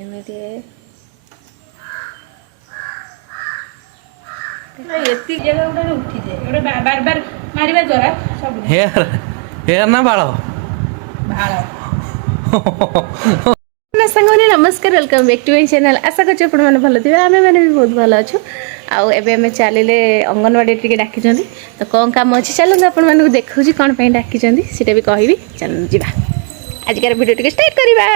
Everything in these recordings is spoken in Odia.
ଏମିତି हेयर ना बाल साଙ୍ଗने नमस्कार welcome back to my channel. आशा करছি ଆପଣମାନେ ଭଲ ଥିବେ ଆମେ ମାନେ ବି ବହୁତ ଭଲ ଅଛୁ। ଆଉ ଏବେ ଆମେ ଚାଲିଲେ ଅଙ୍ଗନବାଡ଼ି ଟିକେ ଡାକିଛନ୍ତି ତ କ'ଣ କାମ ଅଛି ଚାଲନ୍ତୁ ଆପଣମାନଙ୍କୁ ଦେଖାଉଛି କ'ଣ ପାଇଁ ଡାକିଛନ୍ତି ସେଇଟା ବି କହିବି। ଚାଲନ୍ତୁ ଯିବା ଆଜିକାର ଭିଡ଼ିଓ ଟିକେ ଷ୍ଟାର୍ଟ କରିବା।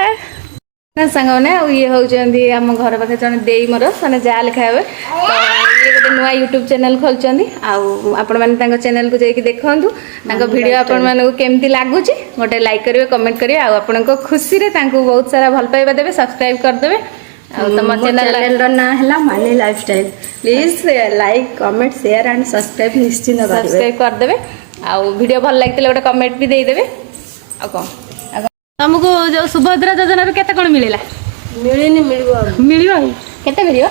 ନା ସାଙ୍ଗମାନେ ଆଉ ଇଏ ହେଉଛନ୍ତି ଆମ ଘର ପାଖରେ ଜଣେ ଦେଇ ମୋର ମାନେ ଯାହା ଲେଖା ହେବେ ତ ଇଏ ଗୋଟେ ନୂଆ ୟୁଟ୍ୟୁବ୍ ଚ୍ୟାନେଲ୍ ଖୋଲିଛନ୍ତି। ଆଉ ଆପଣମାନେ ତାଙ୍କ ଚ୍ୟାନେଲ୍କୁ ଯାଇକି ଦେଖନ୍ତୁ ତାଙ୍କ ଭିଡ଼ିଓ ଆପଣମାନଙ୍କୁ କେମିତି ଲାଗୁଛି ଗୋଟେ ଲାଇକ୍ କରିବେ କମେଣ୍ଟ କରିବେ ଆଉ ଆପଣଙ୍କ ଖୁସିରେ ତାଙ୍କୁ ବହୁତ ସାରା ଭଲ ପାଇବା ଦେବେ ସବସ୍କ୍ରାଇବ୍ କରିଦେବେ। ଆଉ ତମ ଚ୍ୟାନେଲର ନାଁ ହେଲା money lifestyle. Please like comment share and subscribe ନିଶ୍ଚିନ୍ତ ସବସ୍କ୍ରାଇବ୍ କରିଦେବେ ଆଉ ଭିଡ଼ିଓ ଭଲ ଲାଗିଥିଲେ ଗୋଟେ କମେଣ୍ଟ ବି ଦେଇଦେବେ। ଆଉ କ'ଣ ତମକୁ ଯେଉଁ ସୁଭଦ୍ରା ଯୋଜନାରୁ କେତେ କ'ଣ ମିଳିଲା? ମିଳିନି, ମିଳିବ ମିଳିବ କେତେ ମିଳିବ?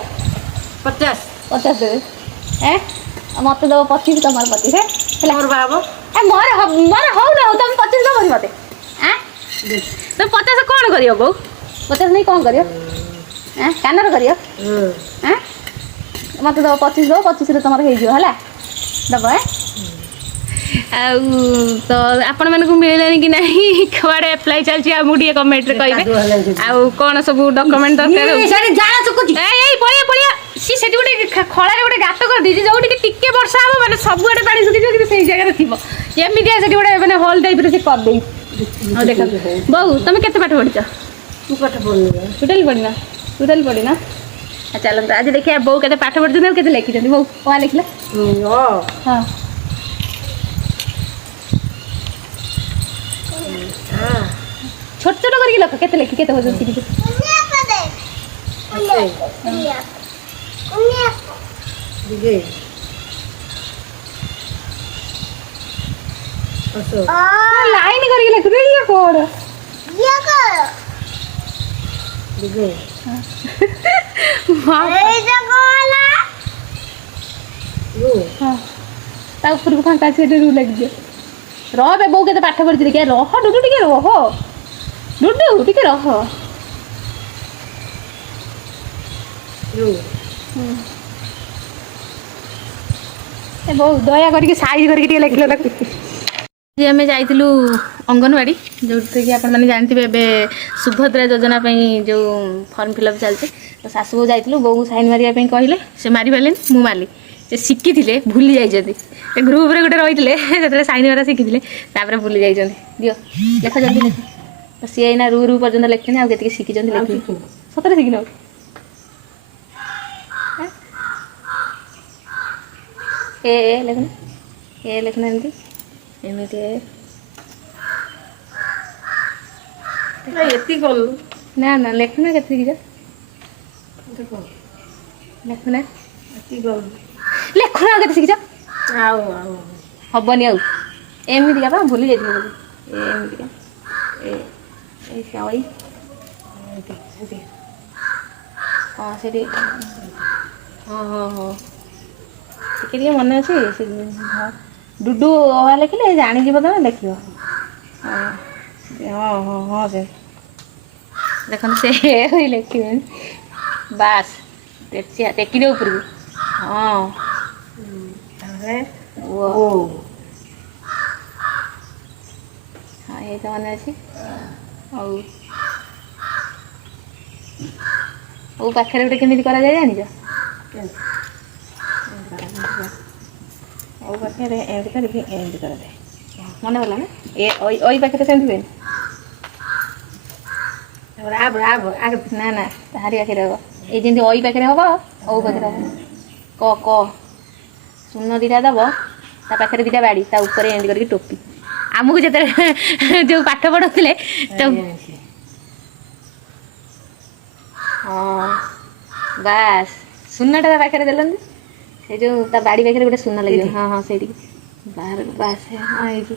50 ଦେବେ ମତେ ଦେବ 25 ତମର 25 ହେଲା ମୋର ହଉ ନା ହଉ ତମେ 25 ଦେବନି ମତେ ତମେ 50 କ'ଣ କରିବ ବୋଉ? 50 ନେଇ କ'ଣ କରିବ? କାନରେ କରିବ ମତେ ଦେବ 25 ଦେବ 25ରେ ତମର ହେଇଯିବ ହେଲା ଦେବ। ଆଉ ତ ଆପଣମାନଙ୍କୁ ମିଳିଲାନି କି ନାହିଁ କୁଆଡ଼େ ଆପ୍ଲାଏ ଚାଲିଛି ଆମକୁ ଟିକେ କମେଣ୍ଟରେ କହିବେ। ଆଉ କ'ଣ ସବୁ ଡକ୍ୟୁମେଣ୍ଟ ଦରକାର ଏଇ ପଳିଆ ପଳିଆ ସିଏ ସେଠି ଗୋଟେ ଖଳାରେ ଗୋଟେ ଗାତ କରିଦେଇଛି ଯୋଉଠିକି ଟିକେ ବର୍ଷା ହେବ ମାନେ ସବୁଆଡ଼େ ପାଣି ଶୁଖିଯିବ କିନ୍ତୁ ସେଇ ଜାଗାରେ ଥିବ ଏମିତିଆ ସେଠି ଗୋଟେ ମାନେ ହଲ୍ ଟାଇପ୍ର ସେ କରିଦେଇଛି। ହଉ ଦେଖ ବୋଉ ତମେ କେତେ ପାଠ ପଢ଼ିଛ? ମୁଁ ପାଠ ପଢୁନି ଟୋଟାଲି ପଢ଼ିନା ଚାଲନ୍ତୁ ଆଜି ଦେଖିବା ବୋଉ କେତେ ପାଠ ପଢ଼ିଛନ୍ତି ଆଉ କେତେ ଲେଖିଛନ୍ତି। ବୋଉ କ'ଣ ଲେଖିଲା? ହଁ ଛୋଟ ଛୋଟ କରିକି ଲେଖ କେତେ ଲେଖି କେତେ ପର୍ଯ୍ୟନ୍ତ ଶିଖିଛୁ? ଲାଇନ୍ କରିକି ଲେଖୁଛୁ ଇଏ କ'ଣ ତା ଉପରକୁ ଫାଙ୍କା ଅଛି ସେଠି ରୁ ଲେଖିଦିଅ। ରହ ବେ ବୋଉ କେତେ ପାଠ ପଢ଼ିଛି ଦେଖିଆ ରହ ଡୁଡୁ ଟିକେ ରହ ଡୁଡୁ ଟିକେ ରହ। ଏ ବୋଉ ଦୟା କରିକି ସାଇଜ୍ କରିକି ଟିକେ ଲେଖିଲ ତାକୁ। ଆଜି ଆମେ ଯାଇଥିଲୁ ଅଙ୍ଗନବାଡ଼ି ଯେଉଁଥିରେକି ଆପଣମାନେ ଜାଣିଥିବେ ଏବେ ସୁଭଦ୍ରା ଯୋଜନା ପାଇଁ ଯେଉଁ ଫର୍ମ ଫିଲ୍ଅପ୍ ଚାଲିଛି ତ ଶାଶୁ ବୋଉ ଯାଇଥିଲୁ ବୋଉକୁ ସାଇନ୍ ମାରିବା ପାଇଁ କହିଲେ ସେ ମାରିପାରିଲେନି ମୁଁ ମାରିଲି। ସେ ଶିଖିଥିଲେ ଭୁଲି ଯାଇଛନ୍ତି ସେ ଗ୍ରୁପ୍ରେ ଗୋଟେ ରହିଥିଲେ ସେତେବେଳେ ସାଇନ୍ ମାରା ଶିଖିଥିଲେ ତାପରେ ଭୁଲି ଯାଇଛନ୍ତି। ଦିଅ ଲେଖ ଜଲ୍ଦି ଲେଖ ତ ସିଏ ଏଇନା ରୁ ପର୍ଯ୍ୟନ୍ତ ଲେଖିଛନ୍ତି ଆଉ କେତିକି ଶିଖିଛନ୍ତି ଲେଖିବେ ସତରେ ଶିଖିନ ଲେଖୁନ ଲେଖୁନ ଏମିତି ଏତିକି କଲୁ ନା ନା ଲେଖୁନା କେତେ ଶିଖିଛ ଲେଖୁନା ଲେଖୁନା ଆଉ କେତେ ଶିଖିଛ ହବନି ଆଉ ଏମିତିକା ବା ଭୁଲି ଯାଇଥିଲି ଏମିତିକା ହଁ ସେଠି ହଁ ଟିକେ ଟିକେ ମନେ ଅଛି ସେ ଡୁଡୁ ଲେଖିଲେ ଜାଣିଯିବ ତମେ ଲେଖିବ। ହଁ ସେ ଦେଖନ୍ତୁ ସେ ଲେଖିବେନି ବାସ୍ ଟେକିଲେ ଉପରକୁ ହଁ ହଁ ଏଇ ତ ମନେ ଅଛି। ଆଉ ପାଖରେ ଗୋଟେ କେମିତି କରାଯାଏ ଜାଣିଛ? ପାଖରେ ଏମିତି କରିକି ଏମିତି କରାଯାଏ ମନେ ଗଲା ନା ଏଇ ପାଖରେ ସେମିତି ହୁଏନି ନା ନା ତାହାରି ପାଖରେ ହବ ଏଇ ଯେମିତି ଅଇ ପାଖରେ ହବ ଓ ପାଖରେ ହବ କ ଶୂନ ଦୁଇଟା ଦେବ ତା ପାଖରେ ଦୁଇଟା ବାଡ଼ି ତା ଉପରେ ଏମିତି କରିକି ଟୋପି ଆମକୁ ଯେତେବେଳେ ଯେଉଁ ପାଠ ପଢ଼ଉଥିଲେ ତ ହଁ ବାସ୍ ଶୂନଟା ତା ପାଖରେ ଦେଲନି ସେ ଯେଉଁ ତା ବାଡ଼ି ପାଖରେ ଗୋଟେ ଶୂନ ଲାଗିବ ହଁ ସେଇଠିକି ବାହାରକୁ ବାସ୍ ହଁ ହେଇଛି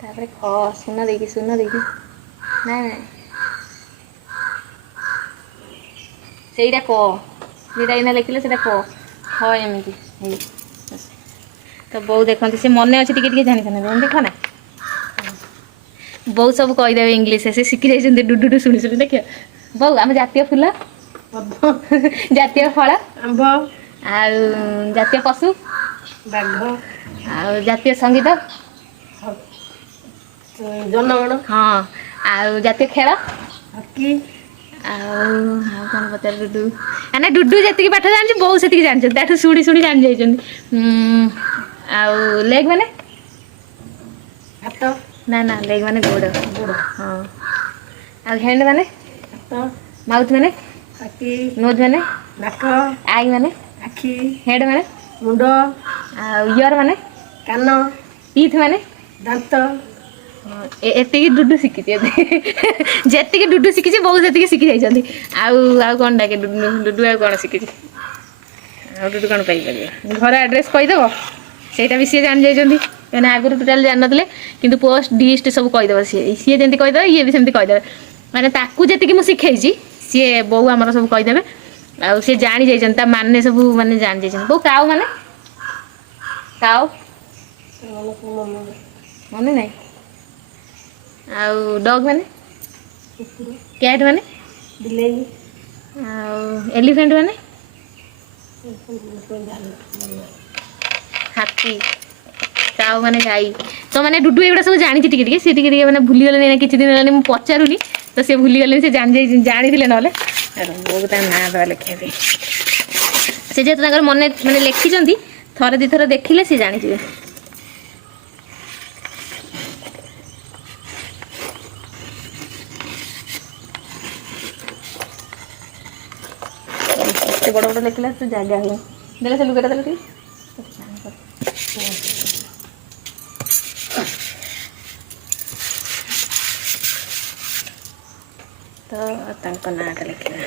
ତାପରେ ଶୂନ ଦେଇକି ନାଇଁ ସେଇଟା ଯେଟା ଏଇନା ଲେଖିଲେ ସେଇଟା ଏମିତି ହେଇ ତ ବୋଉ ଦେଖନ୍ତି ସେ ମନେ ଅଛି ଟିକେ ଟିକେ ଜାଣିଥାନ୍ତି ଦେଖ ନା ବୋଉ ସବୁ କହିଦେବେ ଇଂଲିଶ ସେ ଶିଖି ଯାଇଛନ୍ତି ଡୁଡୁ ଶୁଣି ଶୁଣି ଦେଖିବ। ବୋଉ ଆମ ଜାତୀୟ ଫୁଲ ଜାତୀୟ ଫଳ ଆମ୍ବ ଆଉ ଜାତୀୟ ପଶୁ ବାଘ ଆଉ ଜାତୀୟ ସଙ୍ଗୀତ ଜନଗଣ ହଁ ଆଉ ଜାତୀୟ ଖେଳ ହକି ଆଉ ଆଉ କ'ଣ ପଚାର ଡୁଡୁ ମାନେ ଡୁଡୁ ଯେତିକି ପାଠ ଜାଣିଛି ବୋଉ ସେତିକି ଜାଣିଛନ୍ତି ତାଠୁ ଶୁଣି ଶୁଣି ଜାଣି ଯାଇଛନ୍ତି। ଆଉ ଲେଗ୍ ମାନେ ହାତ ନା ନା ଲେଗ୍ ମାନେ ଗୋଡ଼ ଗୋଡ଼ ହଁ ଆଉ ହ୍ୟାଣ୍ଡ ମାନେ ହାତ ମାଉଥ ମାନେ ପାଟି ନୋଜ୍ ମାନେ ନାକ ଆଇ ମାନେ ଆଖି ହେଡ୍ ମାନେ ମୁଣ୍ଡ ଆଉ ଇୟର୍ ମାନେ କାନ ଟିଥ୍ ମାନେ ଦାନ୍ତ ଏତିକି ଡୁଡୁ ଶିଖିଛି ଯେତିକି ଡୁଡୁ ଶିଖିଛି ବୋଉ ସେତିକି ଶିଖି ଯାଇଛନ୍ତି। ଆଉ ଆଉ କ'ଣ ଡାକେ ଡୁଡୁ ଆଉ କ'ଣ ଶିଖିଛି ଆଉ ଡୁଡୁ କ'ଣ ପାଇପାରିବ ଘର ଆଡ୍ରେସ୍ କହିଦେବ ସେଇଟା ବି ସିଏ ଜାଣି ଯାଇଛନ୍ତି କାହିଁକିନା ଆଗରୁ ଟୋଟାଲି ଜାଣିନଥିଲେ କିନ୍ତୁ ପୋଷ୍ଟ ଡିଷ୍ଟ ସବୁ କହିଦେବ ସିଏ ଯେମିତି କହିଦେବେ ଇଏ ବି ସେମିତି କହିଦେବେ ମାନେ ତାକୁ ଯେତିକି ମୁଁ ଶିଖେଇଛି ସିଏ ବୋଉ ଆମର ସବୁ କହିଦେବେ ଆଉ ସିଏ ଜାଣି ଯାଇଛନ୍ତି ତା ମାନେ ସବୁ ମାନେ ଜାଣି ଯାଇଛନ୍ତି। ବୋଉ କାଉ ମାନେ କାଉ ମନେ ନାହିଁ ଆଉ ଡଗ୍ ମାନେ କ୍ୟାଟ୍ ମାନେ ବିଲେଇ ଆଉ ଏଲିଫେଣ୍ଟ ମାନେ ହାତୀ କାଉ ମାନେ ଗାଈ ତ ମାନେ ଡୁଡୁ ଏଗୁଡ଼ା ସବୁ ଜାଣିଛି ଟିକେ ଟିକେ ସେ ଟିକେ ଟିକେ ମାନେ ଭୁଲିଗଲେଣି ନା କିଛି ଦିନ ହେଲାଣି ମୁଁ ପଚାରୁନି ତ ସେ ଭୁଲିଗଲେଣି ସେ ଜାଣିଥିଲେ ନହେଲେ ବୋଉ ତା ନାଁ ଦେବା ଲେଖିବା ପାଇଁ ସେ ଯେହେତୁ ତାଙ୍କର ମନେ ମାନେ ଲେଖିଛନ୍ତି ଥରେ ଦୁଇଥର ଦେଖିଲେ ସେ ଜାଣିଯିବେ। ଏତେ ବଡ଼ ବଡ଼ ଲେଖିଲା ତୁ ଜାଗା ହୁଏ ଦେଲେ ସେ ଲୁଗାଟା ଦେଲେ ଟିକେ ତ ତାଙ୍କ ନାଁଟା ଲେଖିବା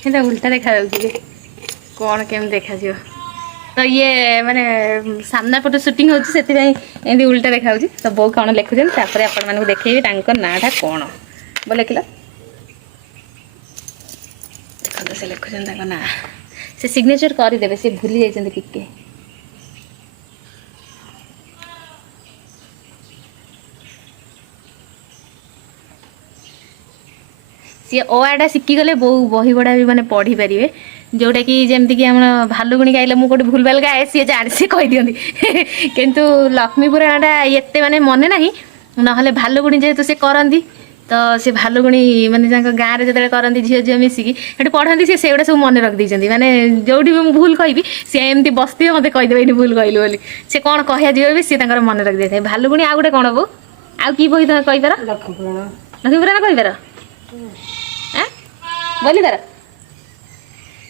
ଏଇଟା ଉଲ୍ଟା ଦେଖାଯାଉଛି ଯେ କ'ଣ କେମିତି ଦେଖାଯିବ ତ ଇଏ ମାନେ ସାମ୍ନା ପଟେ ସୁଟିଂ ହେଉଛି ସେଥିପାଇଁ ଏମିତି ଉଲ୍ଟା ଦେଖାଯାଉଛି ତ ବୋଉ କ'ଣ ଲେଖୁଛନ୍ତି ତାପରେ ଆପଣମାନଙ୍କୁ ଦେଖେଇବି ତାଙ୍କ ନାଁଟା କ'ଣ ବୋଉ ଲେଖିଲ ଦେଖନ୍ତୁ ସେ ଲେଖୁଛନ୍ତି ତାଙ୍କ ନାଁ ସେ ସିଗ୍ନେଚର୍ କରିଦେବେ ସେ ଭୁଲି ଯାଇଛନ୍ତି ଟିକେ ସିଏ ଓ ଆଟା ଶିଖିଗଲେ ବୋଉ ବହି ଗୁଡ଼ା ବି ମାନେ ପଢ଼ିପାରିବେ ଯେଉଁଟାକି ଯେମିତିକି ଆମର ଭାଲୁଗୁଣି ଗାଇଲେ ମୁଁ ଗୋଟେ ଭୁଲ ଭାଲ ଗାଏ ସିଏ ସିଏ କହିଦିଅନ୍ତି କିନ୍ତୁ ଲକ୍ଷ୍ମୀ ପୁରାଣଟା ଏତେ ମାନେ ମନେ ନାହିଁ ନହେଲେ ଭାଲୁଗୁଣି ଯେହେତୁ ସେ କରନ୍ତି ତ ସେ ଭାଲୁଗୁଣି ମାନେ ତାଙ୍କ ଗାଁରେ ଯେତେବେଳେ କରନ୍ତି ଝିଅ ଝିଅ ମିଶିକି ସେଠି ପଢ଼ନ୍ତି ସେଗୁଡ଼ା ସବୁ ମନେ ରଖିଦେଇଛନ୍ତି ମାନେ ଯେଉଁଠି ବି ମୁଁ ଭୁଲ କହିବି ସିଏ ଏମିତି ବସିଥିବେ ମୋତେ କହିଦେବେ ଏଇଠି ଭୁଲ କହିଲୁ ବୋଲି ସେ କ'ଣ କହିଯିବ ବି ସିଏ ତାଙ୍କର ମନେ ରଖିଦେଇଥାଏ। ଭାଲୁଗୁଣି ଆଉ ଗୋଟେ କ'ଣ ବୋଉ ଆଉ କି ବହି ତମେ କହିପାର ଲକ୍ଷ୍ମୀ ପୁରାଣ କହିପାର ବୋଲି ତାର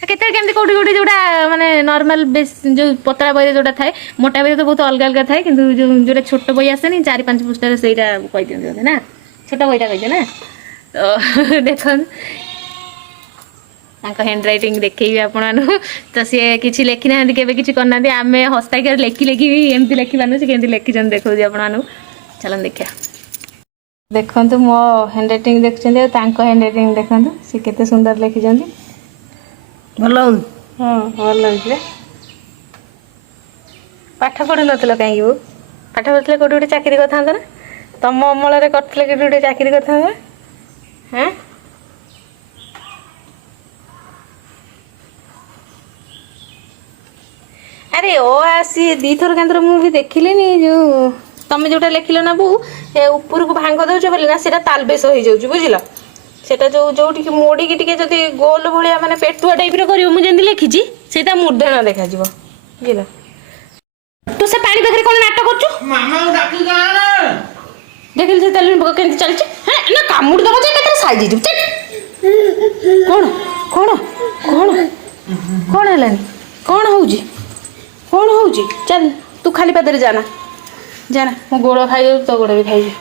କେତେବେଳେ କେମିତି କୋଉଠି କୋଉଠି ଯୋଉଟା ମାନେ ନର୍ମାଲ ବେଶ ଯୋଉ ପତଳା ବହିରେ ଯୋଉଟା ଥାଏ ମୋଟା ବହିରେ ତ ବହୁତ ଅଲଗା ଅଲଗା ଥାଏ କିନ୍ତୁ ଯୋଉଟା ଛୋଟ ବହି ଆସେନି 4-5 ପୃଷ୍ଠାରେ ସେଇଟା କହିଦିଅନ୍ତି ବୋଧେ ନା ଛୋଟ ବହିଟା କହିଦିଅ ନା ତ ଦେଖନ୍ତୁ ତାଙ୍କ ହ୍ୟାଣ୍ଡ ରାଇଟିଂ ଦେଖେଇବି ଆପଣମାନଙ୍କୁ ତ ସିଏ କିଛି ଲେଖିନାହାନ୍ତି କେବେ କିଛି କରିନାହାନ୍ତି ଆମେ ହସ୍ତାକ୍ଷର ଲେଖି ଲେଖି ବି ଏମିତି ଲେଖିପାରୁନୁ ସେ କେମିତି ଲେଖିଛନ୍ତି ଦେଖାଉଛି ଆପଣମାନଙ୍କୁ ଚାଲନ୍ତୁ ଦେଖିବା ଦେଖନ୍ତୁ ମୋ ହ୍ୟାଣ୍ଡ ରାଇଟିଂ ଦେଖୁଛନ୍ତି ଆଉ ତାଙ୍କ ହ୍ୟାଣ୍ଡ ରାଇଟିଂ ଦେଖନ୍ତୁ ସେ କେତେ ସୁନ୍ଦର ଲେଖିଛନ୍ତି ଭଲ ହଉନି ହଁ ଭଲ ହେଇଛି ପାଠ ପଢ଼ୁନଥିଲ କାହିଁକି ବୋଉ ପାଠ ପଢ଼ୁଥିଲେ କେଉଁଠି ଗୋଟେ ଚାକିରି କରିଥାନ୍ତ ନା ତମ ଅମଳରେ କରିଥିଲେ କେଉଁଠି ଗୋଟେ ଚାକିରି କରିଥାନ୍ତ ନା ହଁ ଆରେ ଓ ଆସି ଦୁଇଥର କେନ୍ଦ୍ର ମୁଁ ବି ଦେଖିଲିନି ଯେଉଁ ତମେ ଯେଉଁଟା ଲେଖିଲ ନା ବୋଉ ଏ ଉପରକୁ ଭାଙ୍ଗ ଦେଉଛ ବୋଲି ନା ସେଇଟା ତାଲବେଶ ହେଇଯାଉଛି ବୁଝିଲ ସେଇଟା ଯୋଉଠିକି ମୋଡ଼ିକି ଟିକେ ଯଦି ଗୋଲ ଭଳିଆ ମାନେ ପେଟୁଆ ଟାଇପ୍ର କରିବ ମୁଁ ଯେମିତି ଲେଖିଛି ସେଇଟା ମୁର୍ଦ୍ଦାଣା ଦେଖାଯିବ ବୁଝିଲ ତୁ ସେ ପାଣି ପାଖରେ କ'ଣ ନାଟ କରୁଛୁ ଦେଖିଲି ସେ ତେଲ କେମିତି ଚାଲିଛି ହଁ ନା କାମୁଡ଼ି ଦେବ ଯେ କେତେ ସାଇଜ୍ ହେଇଯିବ କ'ଣ କ'ଣ କ'ଣ କ'ଣ ହେଲାନି କ'ଣ ହେଉଛି କ'ଣ ହେଉଛି ଚାଲ ତୁ ଖାଲି ପାଦରେ ଯାନା ଯାନା ମୋ ଗୋଡ଼ ଖାଇଯାଉଛି ତୋ ଗୋଡ଼ ବି ଖାଇବି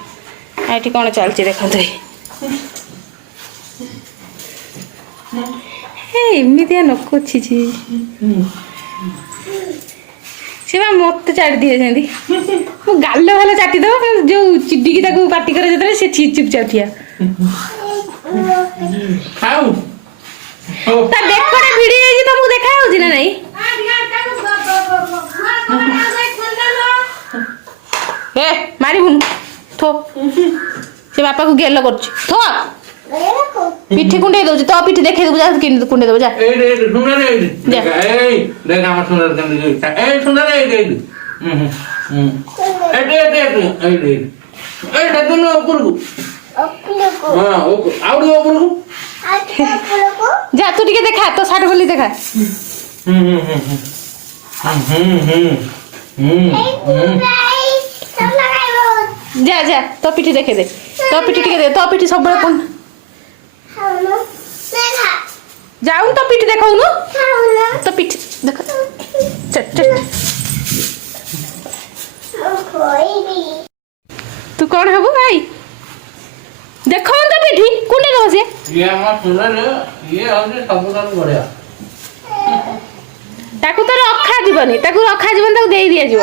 ଏଠି କ'ଣ ଚାଲିଛି ଦେଖନ୍ତୁ ହେ ଏମିତିଆ ନଖ ଛିଛି ସେ ବା ମତେ ଚାଟି ଦିଏ ସେମିତି ମୁଁ ଗାଲ ଭଲ ଚାଟିଦବ ଯୋଉ ଚିଡିକି ତାକୁ ପାଟି କରେ ଯେତେବେଳେ ସେ ଚୁପଚାପ ଠିଆ ଖାଉ ତା ବେକଟା ଭିଡି ଯାଇଛି ତମକୁ ଦେଖା ହଉଛି ନା ନାଇଁ ଏ ମାରିବୁନୁ ଥୋ ସେ ବାପାକୁ ଗେଲ କରୁଛି ଥୋ ପିଠି କୁଣ୍ଡେଇ ଦଉଛି ତ ପିଠି ଦେଖେଇ ଦେବୁ ଯା କୁଣ୍ଡେଇ ଦେବୁ ଯା ଏଇଠି ସୁନ୍ଦର ଏଇଠି ଯା। ଏଇ ଦେଖ ଆମ ସୁନ୍ଦର କେମିତି ଏଇ ସୁନ୍ଦର ଏଇଠି ଏଇଠି ଏଇଠି ଏଇଠି ଏଇଠି ଏଇଠି ଏଇଟା ଦିନ ଉପରକୁ ହଁ ଆଉ ଟିକେ ଉପରକୁ ଯା ତୁ ଟିକେ ଦେଖା ତୋ ସାର୍ଟ ଖୋଲି ଦେଖା ଯା ଯା ତୋ ପିଠି ଦେଖେଇ ଦେ ତୋ ପିଠି ଟିକେ ଦେ ତୋ ପିଠି ସବୁବେଳେ କଣ ଯାଉନୁ ତୋ ପିଠି ଦେଖଉନୁ ତୋ ପିଠି ଦେଖ ତୁ କଣ ହବୁ ଭାଇ ଦେଖଉନୁ ତୋ ପିଠି କୁଣ୍ଡେଇ ଦବ ସିଏ ଇଏ ଆମ ସୁନ୍ଦର ଇଏ ହଉଛି ସବୁଠାରୁ ବଢିଆ ତାକୁ ତ ରଖାଯିବନି ତାକୁ ଦେଇ ଦିଆଯିବ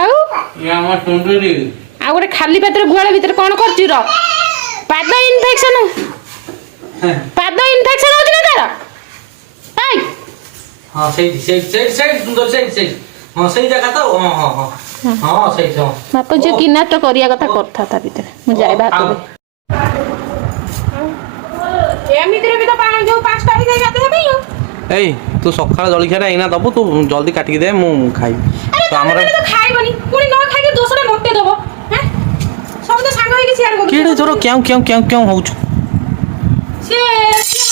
ଆଉ ଇଏ ଆମ ସୁନ୍ଦରୀ ଆଉ ଗୋଟେ ଖାଲି ପାତ୍ର ଗୁହାଳ ଭିତରେ କଣ କରୁଛି ର ପାଦ ଇନଫେକ୍ସନ ହଉଛି ନା ତାର ଆଇ ହଁ ସେଇଠି ସୁନ୍ଦର ସେଇଠି ହଁ ସେଇ ଜାଗା ତ ହଁ ହଁ ହଁ ହଁ ସେଇଠି ହଁ ବାପ ଝିଅ କି ନାଟ କରିବା କଥା କଥା ତା ଭିତରେ ମୁଁ ଯାଏ ଭାତ ଦେ ଏମିତିରେ ବି ତ ଯୋଉ 5ଟା ହେଇଯାଇ ଗାଧେଇବା ପାଇଁ ଏଇ ତୁ ସକାଳ ଜଳଖିଆଟା ଏଇନା ଦବୁ ତୁ ଜଲ୍ଦି କାଟିକି ଦେ ମୁଁ ଖାଇବି ତ ଆମର ତ ଖାଇବନି ପୁଣି ନ ଖାଇକି ଦୋଷଟା ମତେ ଦବ ହେଁ ସବୁ ତ ସାଙ୍ଗ ହେଇକି ସିଆଡ କରୁଛୁ କିଏ ତୋର କେଉଁ ହଉଛୁ ସିଏ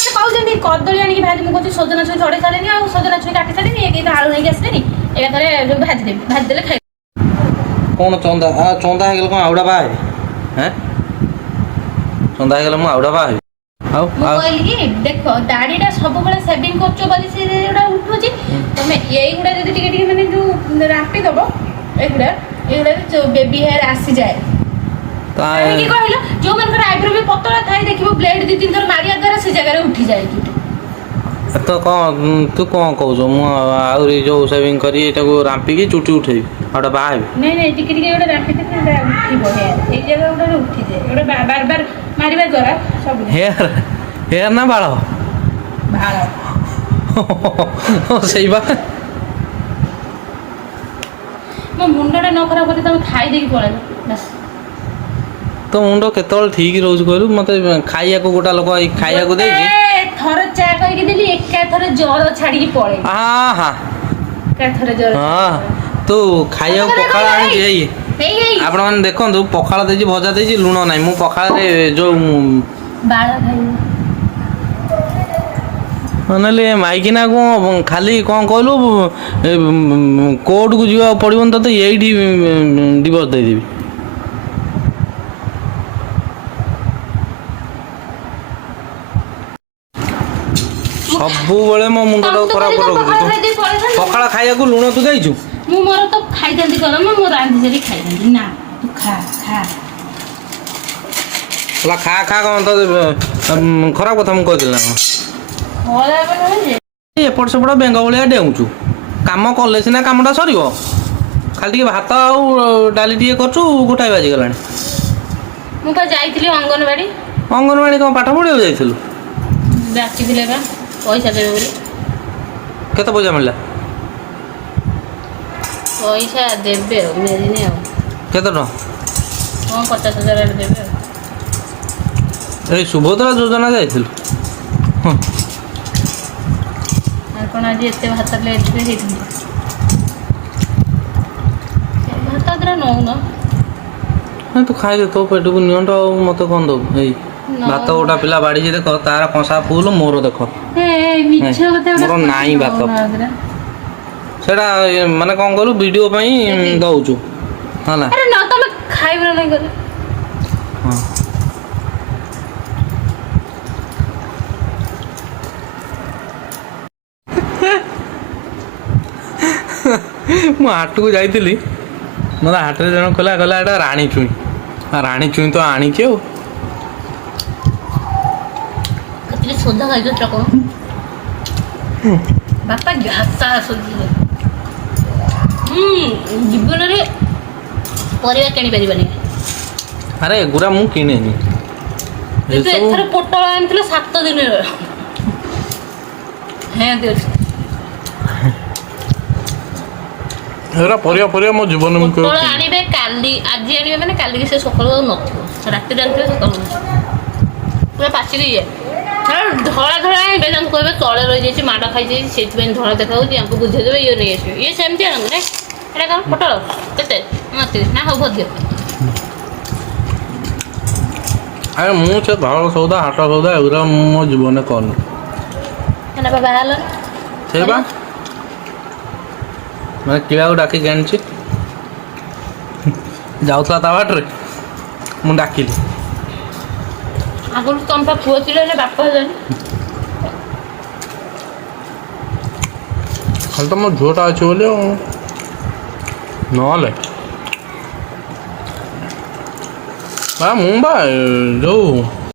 ମତେ କହୁଛନ୍ତି କଦଳୀ ଆଣିକି ଭାଜି ମୁଁ କହୁଛି ସଜନା ଛୁଇଁ ଛଡେଇ ସାରିନି ଆଉ ସଜନା ଛୁଇଁ କାଟି ସାରିନି ଏ ଆଳୁ ନେଇକି ଆସିଲେନି ଏକାଥରେ ଭାଜିଦେଲେ ଖାଇ କଣ ଚନ୍ଦା ହେଇଗଲେ କଣ ଆଉଡ଼ା ବାହା ହେବି ହେଁ ଚନ୍ଦା ହେଇଗଲେ ମୁଁ ଆଉଡ଼ା ବାହା ହେବି ଆଉ ମୁଁ କହିଲି କି ଦେଖ ଦାଢିଟା ସବୁବେଳେ ସେଭିଂ କରୁଛ ବୋଲି ସେଗୁଡା ଉଠୁଛି ତମେ ଏଇଗୁଡା ଯଦି ଟିକେ ଟିକେ ମାନେ ଯୋଉ ରାମ୍ପି ଦବ ଏଇଗୁଡା ବେବି ହେୟାର ଆସିଯାଏ କାହିଁକି କହିଲ ଯୋଉମାନଙ୍କର ଆଇବ୍ରୋ ବି ପତଳା ଥାଏ ଦେଖିବ ବ୍ଲେଡ୍ 2-3 ଥର ମାରିବା ଦ୍ୱାରା ସେ ଜାଗାରେ ଉଠିଯାଏ ତ କଣ ତୁ କଣ କହୁଛୁ ମୁଁ ଆହୁରି ଯୋଉ ସେଭିଂ କରି ଏଟାକୁ ରାମ୍ପିକି ଚୁଟି ଉଠେଇବି ଆଉ ବାହା ହେବି ନାଇଁ ଟିକେ ଟିକେ ଗୋଟେ ରାମ୍ପି ଦେଲେ ଉଠିବ ହେୟାର ଏଇ ଜାଗା ଗୋଟେ ଉଠିଯାଏ ଗୋଟେ ବାର ମାରିବା ଦ୍ୱାରା ସବୁ ହେୟାର ନା ବାଳ ବାଳ ସେଇ ବା ମୋ ମୁଣ୍ଡଟା ନ ଖରାପ କରି ତମେ ଖାଇଦେଇକି ପଳେଇବ ବାସ୍ ତୋ ମୁଣ୍ଡ କେତେବେଳେ ଠିକ ରହୁଛି କହିଲୁ ମତେ ଖାଇବାକୁ ଗୋଟା ଲୋକ ଖାଇବାକୁ ଦେଇଛି ଥର ଚା କରିକି ଦେଲି ଏକାଥରେ ଜ୍ୱର ଛାଡିକି ପଳେଇ ଏକାଥରେ ଜ୍ୱର ହଁ ତୁ ଖାଇବାକୁ ପଖାଳ ଆଣିଛି ଏଇ ଆପଣ ମାନେ ଦେଖନ୍ତୁ ପଖାଳ ଦେଇଛି ଭଜା ଦେଇଛି ଲୁଣ ନାହିଁ ମୁଁ ପଖାଳରେ ଯୋଉ ବାଳ ଖାଇବ ନହେଲେ ମାଇକିନା କଣ ଖାଲି କଣ କହିଲୁ କୋର୍ଟକୁ ଯିବାକୁ ପଡ଼ିବନି ତତେ ଏଇଠି ଡିଭୋର୍ସ ଦେଇଦେବି ସବୁବେଳେ ମୋ ମୁଣ୍ଡଟାକୁ ଖରାପ କରି ରଖୁଛୁ ପଖାଳ ଖାଇବାକୁ ଲୁଣ ତୁ ଦେଇଛୁ ମୁଁ ମୋର ତ ଖାଇଥାନ୍ତି କଲମ ମୁଁ ରାନ୍ଧିଦେଲି ଖାଇଥାନ୍ତି ନା ତୁ ଖା ଖା କଣ ତ ଖରାପ କଥା ମୁଁ କହିଥିଲି ନା ଏପଟ ସେପଟ ବେଙ୍ଗ ଭଳିଆ ଡେଉଁଛୁ କାମ କଲେ ସିନା କାମଟା ସରିବ ଖାଲି ଟିକେ ଭାତ ଆଉ ଡାଲି ଟିକେ କରୁଛୁ 1 ବାଜିଗଲାଣି ମୁଁ ପା ଯାଇଥିଲି ଅଙ୍ଗନବାଡି କଣ ପାଠ ପଢ଼ିବାକୁ ଯାଇଥିଲୁ ଡାକିଥିଲେ ବା ପଇସା ଦେବେ ବୋଲି କେତେ ପଇସା ମିଳିଲା ପଇସା ଦେବେ ଆଉ ମିଳିନି ଆଉ କେତେ ଟଙ୍କା ହଁ 50,000 ଆଡ଼େ ଦେବେ ଆଉ ଏଇ ସୁଭଦ୍ରା ଯୋଜନା ଯାଇଥିଲୁ ହଁ ଆଉ କ'ଣ ଆଜି ଏତେ ଭାତ ଲେଟ୍ରେ ହେଇଥାନ୍ତା ଭାତ ଏଥର ନଉନ ତୁ ଖାଇଦେ ତୋ ପେଟକୁ ନିଅଣ୍ଟ ଆଉ ମତେ କଣ ଦବୁ ଏଇ ଭାତ ଗୋଟା ପିଲା ବାଢିଛି ଦେଖ ତାର କଂସା ଫୁଲ ମୋର ଦେଖ ମୋର ନାହିଁ ଭାତ ସେଟା ମାନେ କଣ କରୁ ଭିଡିଓ ପାଇଁ ଦଉଛୁ ହେଲା ତମେ ଖାଇବ ନା ନାହିଁ କଲେ ହଁ ମୁଁ ହାଟକୁ ଯାଇଥିଲି ମୋତେ ହାଟରେ ଜଣ କହିଲା ଏଇଟା ରାଣୀ ଛୁଇଁ ତ ଆଣିଛି ଆଉ ସୋଦା ଖାଇଛ ବାପା ଘାସ ଆସୁଛି ଜୀବନରେ ପରିବା କିଣିପାରିବନି। ଆରେ ଏଗୁରା ମୁଁ କିଣେନି କିନ୍ତୁ ଏସବୁ ଏଥର ପୋଟଳ ଆଣିଥିଲେ 7 ଦିନରେ ହେନ୍ତି ଅଛି। ଏଗୁରା ପରିବା ମୋ ଜୀବନରେ ମୁଁ କେବେ ପୋଟଳ କିଣିନି। ଆଣିବେ କାଲି, ଆଜି ଆଣିବେ ମାନେ କାଲିକି ସେ ସକାଳୁ ଆଉ ନଥିବ, ରାତିରେ ଆଣିଥିବେ ସକାଳୁ ନଥିବ, ପୁରା ପାଚିକି ଇଏ ଧଳା ଧଳା ଆଣିବେ, ତାଙ୍କୁ କହିବେ ତଳେ ରହିଯାଇଛି ମାଡ଼ ଖାଇଯାଇଛି ସେଇଥିପାଇଁ ଧଳା ଦେଖାଯାଉଛି, ୟାଙ୍କୁ ବୁଝେଇଦେବେ ଇଏ ନେଇ ଆସିବେ। ଇଏ ସେମିତି ଆଣନ୍ତି ନା ଏଇଟା କ'ଣ ପୋଟଳ କେତେ ମତେ ନା ହଉ ଭଦ୍ୟ। ଆରେ ମୁଁ ସେ ଘର ସଉଦା ହାଟ ସଉଦା ଏଗୁରା ମୁଁ ମୋ ଜୀବନରେ କରୁନି। ହେଲେ ବାବା ହେଲ ସେଇ ବା ମାନେ କିଳାକୁ ଡାକିକି ଆଣିଛି, ଯାଉଥିଲା ତା ବାଟରେ ମୁଁ ଡାକିଲି। ଆଗରୁ ତମ ପା ପୁଅ ଥିଲେ ହେଲେ ବାପ ହେଲେନି। ଖାଲି ତ ମୋ ଝୁଅଟା ଅଛି ବୋଲି ଆଉ, ନହେଲେ ମୁଁ ବା ଯୋଉ